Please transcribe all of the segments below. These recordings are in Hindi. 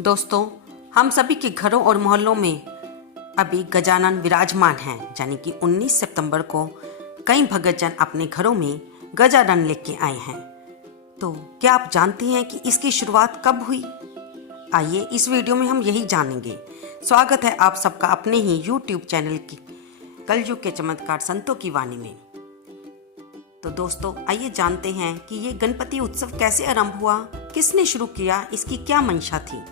दोस्तों, हम सभी के घरों और मोहल्लों में अभी गजानन विराजमान हैं। यानी कि 19 सितंबर को कई भक्तजन अपने घरों में गजानन लेके आए हैं। तो क्या आप जानते हैं कि इसकी शुरुआत कब हुई? आइए इस वीडियो में हम यही जानेंगे। स्वागत है आप सबका अपने ही YouTube चैनल की कलयुग के चमत्कार संतों की वाणी में। तो दोस्तों, आइए जानते हैं कि ये गणपति उत्सव कैसे आरंभ हुआ, किसने शुरू किया, इसकी क्या मंशा थी।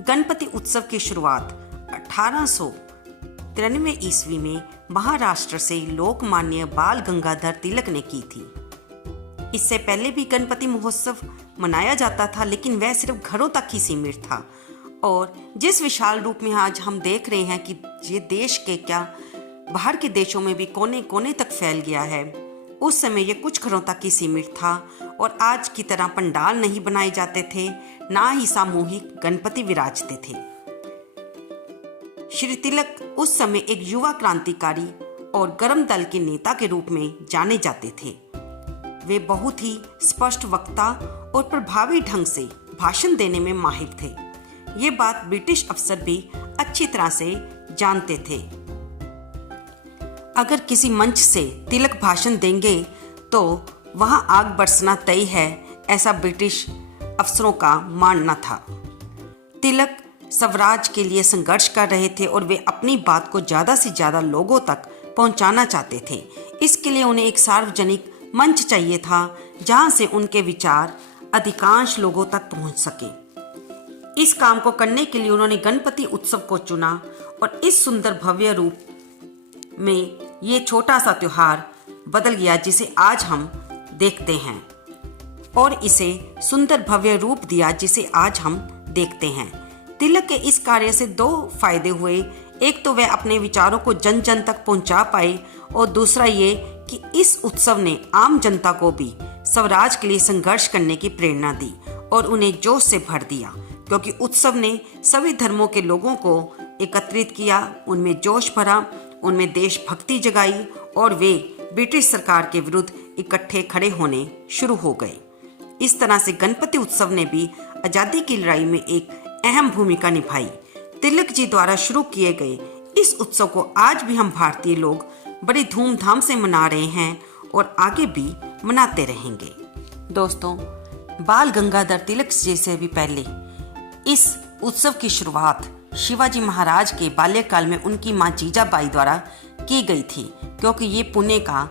गणपति उत्सव की शुरुआत 1893 ईस्वी में महाराष्ट्र से लोकमान्य बाल गंगाधर तिलक ने की थी। इससे पहले भी गणपति महोत्सव मनाया जाता था, लेकिन वह सिर्फ घरों तक ही सीमित था। और जिस विशाल रूप में आज हम देख रहे हैं कि ये देश के क्या बाहर के देशों में भी कोने कोने तक फैल गया है, उस समय ये कुछ घरों तक ही सीमित था और आज की तरह पंडाल नहीं बनाए जाते थे, ना ही सामूहिक गणपति विराजते थे। श्री तिलक उस समय एक युवा क्रांतिकारी और गर्म दल के नेता के रूप में जाने जाते थे। वे बहुत ही स्पष्ट वक्ता और प्रभावी ढंग से भाषण देने में माहिर थे। ये बात ब्रिटिश अफसर भी अच्छी तरह से जानते थे। अगर किसी मंच से तिलक भाषण देंगे तो वहां आग बरसना तय है, ऐसा ब्रिटिश अफसरों का मानना था। तिलक स्वराज के लिए संघर्ष कर रहे थे और वे अपनी बात को ज़्यादा से ज़्यादा लोगों तक पहुंचाना चाहते थे। इसके लिए उन्हें एक सार्वजनिक मंच चाहिए था जहां से उनके विचार अधिकांश लोगों तक पहुंच सके। इस काम को करने के लिए उन्होंने गणपति उत्सव को चुना और इस सुंदर भव्य रूप में ये छोटा सा त्योहार बदल गया, जिसे आज हम देखते हैं, और इसे सुंदर भव्य रूप दिया जिसे आज हम देखते हैं। तिलक के इस कार्य से दो फायदे हुए। एक तो वह अपने विचारों को जन जन तक पहुंचा पाए और दूसरा ये कि इस उत्सव ने आम जनता को भी स्वराज के लिए संघर्ष करने की प्रेरणा दी और उन्हें जोश से भर दिया, क्योंकि उत्सव ने सभी धर्मों के लोगों को एकत्रित किया, उनमें जोश भरा, उनमें देशभक्ति जगाई और वे ब्रिटिश सरकार के विरुद्ध इकट्ठे खड़े होने शुरू हो गए। इस तरह से गणपति उत्सव ने भी आज़ादी की लड़ाई में एक अहम भूमिका निभाई। तिलक जी द्वारा शुरू किए गए इस उत्सव को आज भी हम भारतीय लोग बड़ी धूमधाम से मना रहे हैं और आगे भी मनाते रहेंगे। दोस्तों, बाल गंगाधर तिलक जी से भी पहले इस उत्सव की शुरुआत शिवाजी महाराज के बाल्यकाल में उनकी मां जीजाबाई द्वारा की गई थी, क्योंकि ये पुणे का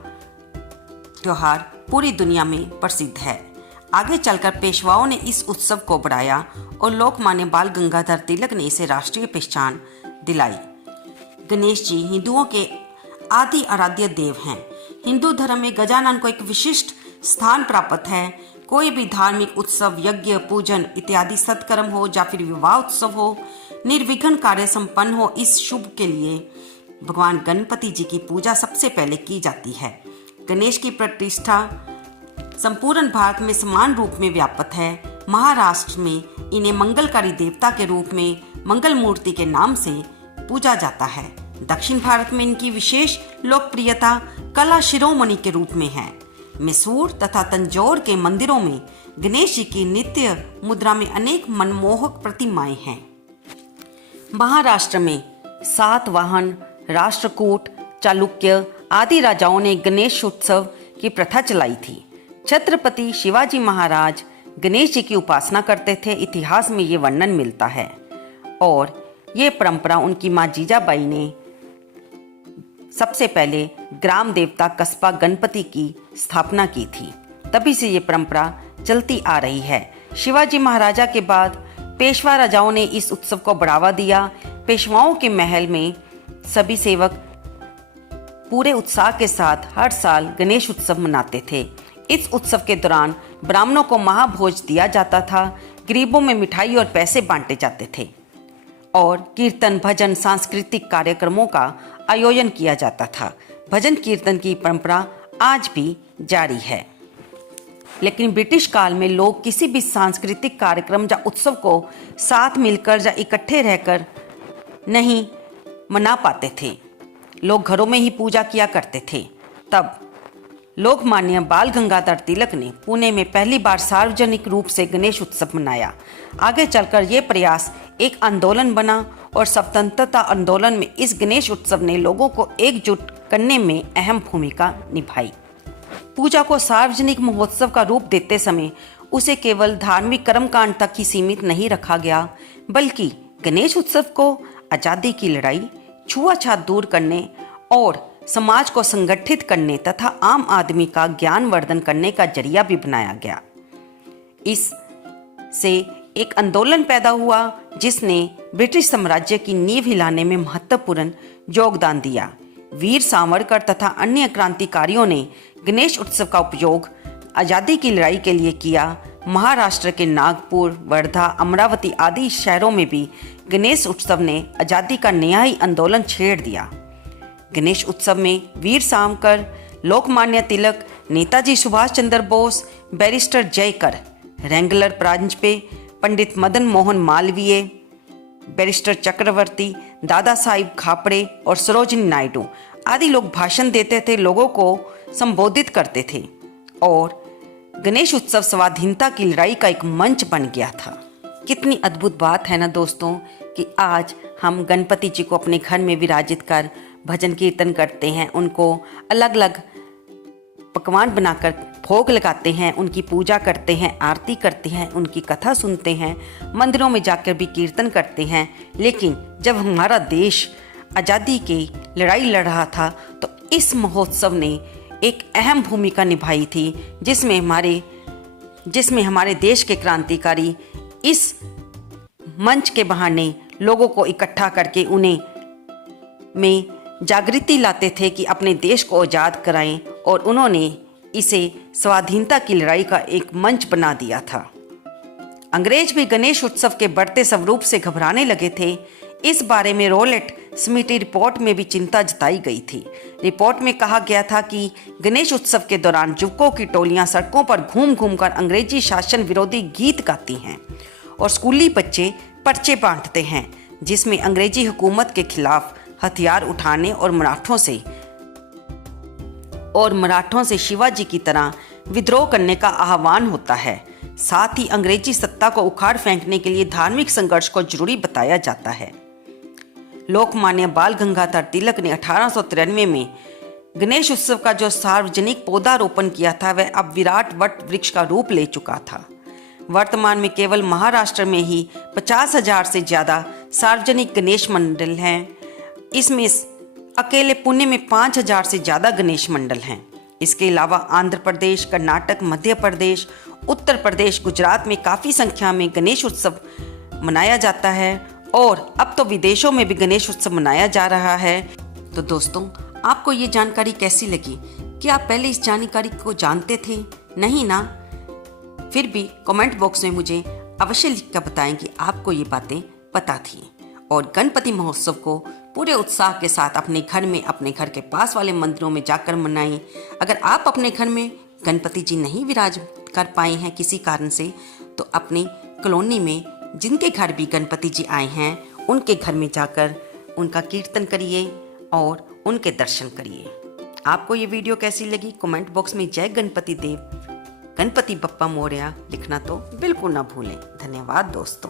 त्योहार पूरी दुनिया में प्रसिद्ध है। आगे चलकर पेशवाओं ने इस उत्सव को बढ़ाया और लोकमान्य बाल गंगाधर तिलक ने इसे राष्ट्रीय पहचान दिलाई। गणेश जी हिंदुओं के आदि आराध्य देव हैं। हिंदू धर्म में गजानन को एक विशिष्ट स्थान प्राप्त है। कोई भी धार्मिक उत्सव, यज्ञ, पूजन इत्यादि सत्कर्म हो या फिर विवाह उत्सव हो, निर्विघ्न कार्य संपन्न हो, इस शुभ के लिए भगवान गणपति जी की पूजा सबसे पहले की जाती है। गणेश की प्रतिष्ठा संपूर्ण भारत में समान रूप में व्याप्त है। महाराष्ट्र में इन्हें मंगलकारी देवता के रूप में मंगल मूर्ति के नाम से पूजा जाता है। दक्षिण भारत में इनकी विशेष लोकप्रियता कला शिरोमणि के रूप में है। मैसूर तथा तंजौर के मंदिरों में गणेश जी की नित्य मुद्रा में अनेक मनमोहक प्रतिमाएं हैं। महाराष्ट्र में सातवाहन, राष्ट्रकूट, चालुक्य आदि राजाओं ने गणेश उत्सव की प्रथा चलाई थी। छत्रपति शिवाजी महाराज गणेश जी की उपासना करते थे। इतिहास में ये वर्णन मिलता है और ये परंपरा उनकी मां जीजाबाई ने सबसे पहले ग्राम देवता कस्बा गणपति की स्थापना की थी। तभी से ये परंपरा चलती आ रही है। शिवाजी महाराजा के बाद पेशवा राजाओं ने इस उत्सव को बढ़ावा दिया। पेशवाओं के महल में सभी सेवक पूरे उत्साह के साथ हर साल गणेश उत्सव मनाते थे। इस उत्सव के दौरान ब्राह्मणों को महाभोज दिया जाता था। गरीबों में मिठाई और पैसे बांटे जाते थे और कीर्तन, भजन, सांस्कृतिक कार्यक्रमों का आयोजन किया जाता था। भजन कीर्तन की परंपरा आज भी जारी है, लेकिन ब्रिटिश काल में लोग किसी भी सांस्कृतिक कार्यक्रम या उत्सव को साथ मिलकर या इकट्ठे रहकर नहीं मना पाते थे। लोग घरों में ही पूजा किया करते थे। तब लोकमान्य बाल गंगाधर तिलक ने पुणे में पहली बार सार्वजनिक रूप से गणेश उत्सव मनाया। आगे चलकर ये प्रयास एक आंदोलन बना और स्वतंत्रता आंदोलन में इस गणेश उत्सव ने लोगों को एकजुट करने में अहम भूमिका निभाई। पूजा को सार्वजनिक महोत्सव का रूप देते समय उसे केवल धार्मिक कर्मकांड तक ही सीमित नहीं रखा गया, बल्कि गणेश उत्सव को आज़ादी की लड़ाई, छुआछूत दूर करने और समाज को संगठित करने तथा आम आदमी का ज्ञानवर्धन करने का जरिया भी बनाया गया। इस से एक आंदोलन पैदा हुआ जिसने ब्रिटिश साम्राज्य की नींव हिलाने में महत्वपूर्ण योगदान दिया। वीर सावरकर तथा अन्य क्रांतिकारियों ने गणेश उत्सव का उपयोग आज़ादी की लड़ाई के लिए किया। महाराष्ट्र के नागपुर, वर्धा, अमरावती आदि शहरों में भी गणेश उत्सव ने आज़ादी का नया ही आंदोलन छेड़ दिया। गणेश उत्सव में Veer Savarkar, Lokmanya Tilak, Netaji Subhash Chandra Bose, barrister Jayakar, Wrangler Paranjape, Pandit Madan Mohan Malviya, barrister चक्रवर्ती, दादा साहिब खापड़े और सरोजिनी नायडू आदि लोग भाषण देते थे, लोगों को संबोधित करते थे और गणेश उत्सव स्वाधीनता की लड़ाई का एक मंच बन गया था। कितनी अद्भुत बात है ना दोस्तों कि आज हम गणपति जी को अपने घर में विराजित कर भजन कीर्तन करते हैं, उनको अलग अलग पकवान बनाकर भोग लगाते हैं, उनकी पूजा करते हैं, आरती करते हैं, उनकी कथा सुनते हैं, मंदिरों में जाकर भी कीर्तन करते हैं। लेकिन जब हमारा देश आज़ादी की लड़ाई लड़ रहा था तो इस महोत्सव ने एक अहम भूमिका निभाई थी, जिसमें हमारे देश के क्रांतिकारी इस मंच के बहाने लोगों को इकट्ठा करके उन्हें में जागृति लाते थे कि अपने देश को आज़ाद कराएं, और उन्होंने इसे स्वाधीनता की लड़ाई का एक मंच बना दिया था। अंग्रेज भी गणेश उत्सव के बढ़ते स्वरूप से घबराने लगे थे। इस बारे में रॉलेट समिति रिपोर्ट में भी चिंता जताई गई थी। रिपोर्ट में कहा गया था कि गणेश उत्सव के दौरान युवकों की टोलियां सड़कों पर घूम घूम कर अंग्रेजी शासन विरोधी गीत गाती हैं और स्कूली बच्चे पर्चे बांटते हैं, जिसमें अंग्रेजी हुकूमत के खिलाफ हथियार उठाने और मराठों से शिवाजी की तरह विद्रोह करने का आह्वान होता है। साथ ही अंग्रेजी सत्ता को उखाड़ फेंकने के लिए धार्मिक संघर्ष को जरूरी बताया जाता है। लोकमान्य बाल गंगाधर तिलक ने 1893 में गणेश उत्सव का जो सार्वजनिक पौधारोपण किया था वह अब विराट वट वृक्ष का रूप ले चुका था। वर्तमान में केवल महाराष्ट्र में ही 50,000 से ज़्यादा सार्वजनिक गणेश मंडल हैं। इसमें अकेले पुणे में 5,000 से ज़्यादा गणेश मंडल हैं। इसके अलावा आंध्र प्रदेश, कर्नाटक, मध्य प्रदेश, उत्तर प्रदेश, गुजरात में काफ़ी संख्या में गणेश उत्सव मनाया जाता है और अब तो विदेशों में भी गणेश उत्सव मनाया जा रहा है। तो दोस्तों, आपको ये जानकारी कैसी लगी? क्या आप पहले इस जानकारी को जानते थे? नहीं ना? फिर भी कमेंट बॉक्स में मुझे अवश्य लिखकर बताएं कि आपको ये बातें पता थी। और गणपति महोत्सव को पूरे उत्साह के साथ अपने घर में, अपने घर के पास वाले मंदिरों में जाकर मनाएं। अगर आप अपने घर में गणपति जी नहीं विराज कर पाए हैं किसी कारण से, तो अपनी कॉलोनी में जिनके घर भी गणपति जी आए हैं उनके घर में जाकर उनका कीर्तन करिए और उनके दर्शन करिए। आपको ये वीडियो कैसी लगी? कमेंट बॉक्स में जय गणपति देव, गणपति बप्पा मोरया लिखना तो बिल्कुल ना भूलें। धन्यवाद दोस्तों।